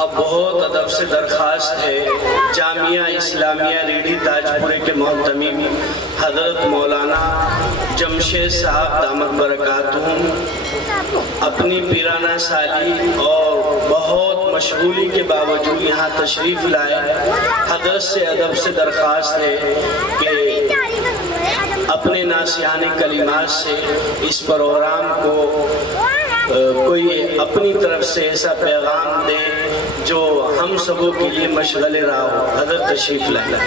اب بہت ادب سے درخواست ہے جامعہ اسلامیہ ریڈھی تاجپورے کے محتمم حضرت مولانا جمشید صاحب دامت برکاتہم اپنی پیرانہ سالی اور بہت مشغولی کے باوجود یہاں تشریف لائے۔ حضرت سے ادب سے درخواست ہے کہ اپنے ناصحانہ کلمات سے اس پروگرام کو کوئی اپنی طرف سے ایسا پیغام دے جو ہم سبوں کے لیے مشغل راہ ہو۔ حضرت تشریف لائے۔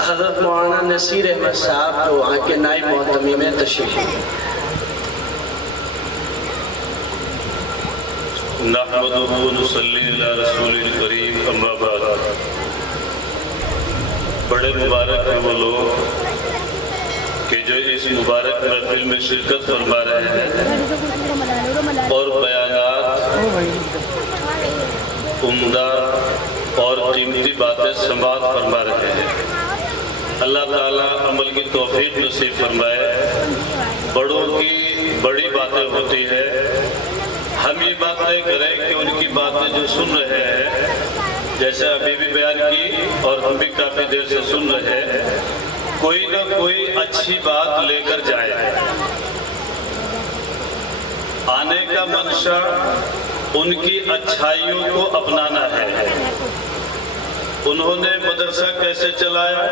حضرت مولانا نصیر احمد صاحب جو وہاں کے نائب محتمم میں تشریف لائے۔ نحمدہ و نصلی علی رسول کریم اما بعد۔ بڑے مبارک ہیں وہ لوگ کہ جو اس مبارک محفل میں شرکت فرما رہے ہیں اور بیانات عمدہ اور قیمتی باتیں سماعت فرما رہے ہیں۔ اللہ تعالیٰ عمل کی توفیق نصیب فرمائے۔ بڑوں کی بڑی باتیں ہوتی ہے، ہم یہ بات نہیں کریں کہ ان کی باتیں جو سن رہے ہیں جیسے ابھی بھی بیان کی اور ہم بھی کافی دیر سے سن رہے ہیں، کوئی نہ کوئی اچھی بات لے کر جائے۔ آنے کا منشا ان کی اچھائیوں کو اپنانا ہے۔ انہوں نے مدرسہ کیسے چلایا،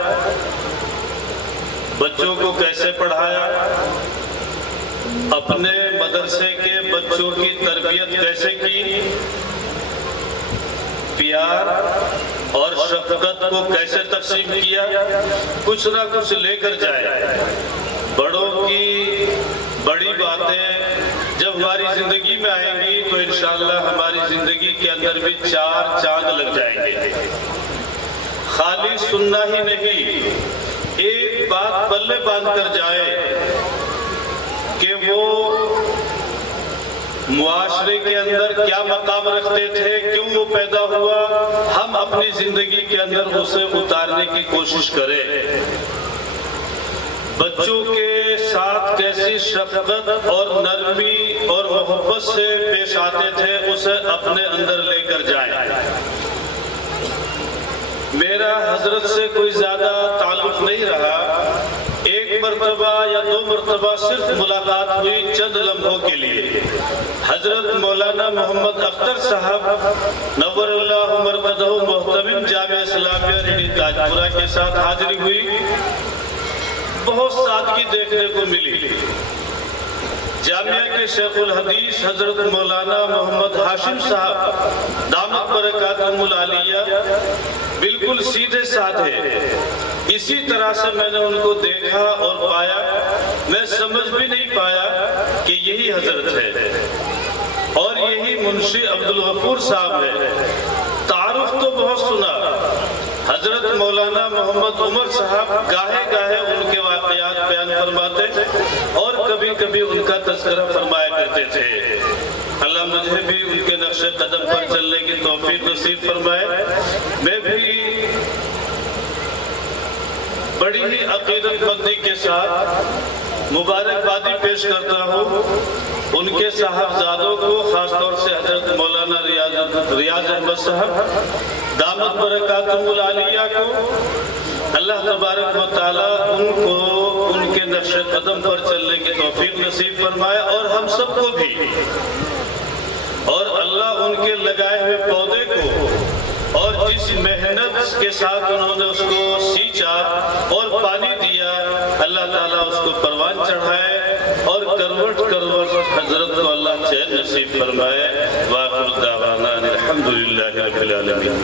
بچوں کو کیسے پڑھایا، اپنے مدرسے کے بچوں کی تربیت کیسے کی، پیار اور شفقت کو کیسے تقسیم کیا، کچھ نہ کچھ لے کر جائے۔ بڑوں کی بڑی باتیں جب ہماری زندگی میں آئیں گی تو انشاءاللہ ہماری زندگی کے اندر بھی 4 چاند لگ جائیں گے۔ خالی سننا ہی نہیں، ایک بات پلے باندھ کر جائے کہ وہ معاشرے کے اندر کیا مقام رکھتے تھے، کیوں وہ پیدا ہوا، ہم اپنی زندگی کے اندر اسے اتارنے کی کوشش کریں۔ بچوں کے ساتھ کیسی شفقت اور نرمی اور محبت سے پیش آتے تھے اسے اپنے اندر لے کر جائیں۔ میرا حضرت سے کوئی زیادہ تعلق نہیں رہا، ایک مرتبہ یا 2 مرتبہ صرف ملاقات ہوئی چند لمحوں کے لیے۔ حضرت مولانا محمد اختر صاحب نور اللہ مرقدہ محتمم جامعہ اسلامیہ ریڈھی تاجپورہ کے ساتھ حاضری ہوئی، بہت سادگی دیکھنے کو ملی۔ جامعہ کے شیخ الحدیث حضرت مولانا محمد ہاشم صاحب دامت برکاتہم العالیہ بالکل سیدھے سادھے، اسی طرح سے میں نے ان کو دیکھا اور پایا، میں سمجھ بھی نہیں پایا کہ یہی حضرت ہے اور یہی منشی عبدالغفور صاحب ہے۔ تعارف تو بہت سنا، حضرت مولانا محمد عمر صاحب گاہے گاہے ان کے واقعات بیان فرماتے اور کبھی کبھی ان کا تذکرہ فرمایا کرتے تھے۔ اللہ مجھے بھی ان کے نقش قدم پر چلنے کی توفیق نصیب فرمائے۔ میں بھی بڑی ہی عقیدت مندی کے ساتھ مبارکبادی پیش کرتا ہوں ان کے صاحبزادوں کو، خاص طور سے حضرت مولانا ریاض احمد صاحب دامت برکاتہم العالیہ کو۔ اللہ تبارک و تعالیٰ ان کو ان کے نقش قدم پر چلنے کی توفیق نصیب فرمائے اور ہم سب کو بھی، اور اللہ ان کے لگائے ہوئے پودے کو اور جس محنت کے ساتھ انہوں نے اس کو سینچا اور پانی دیا، اللہ تعالیٰ اس کو پروان چڑھائے اور کروٹ کروٹ حضرت کو اللہ چین نصیب فرمائے۔ وآخر دعوانا الحمدللہ رب العالمین۔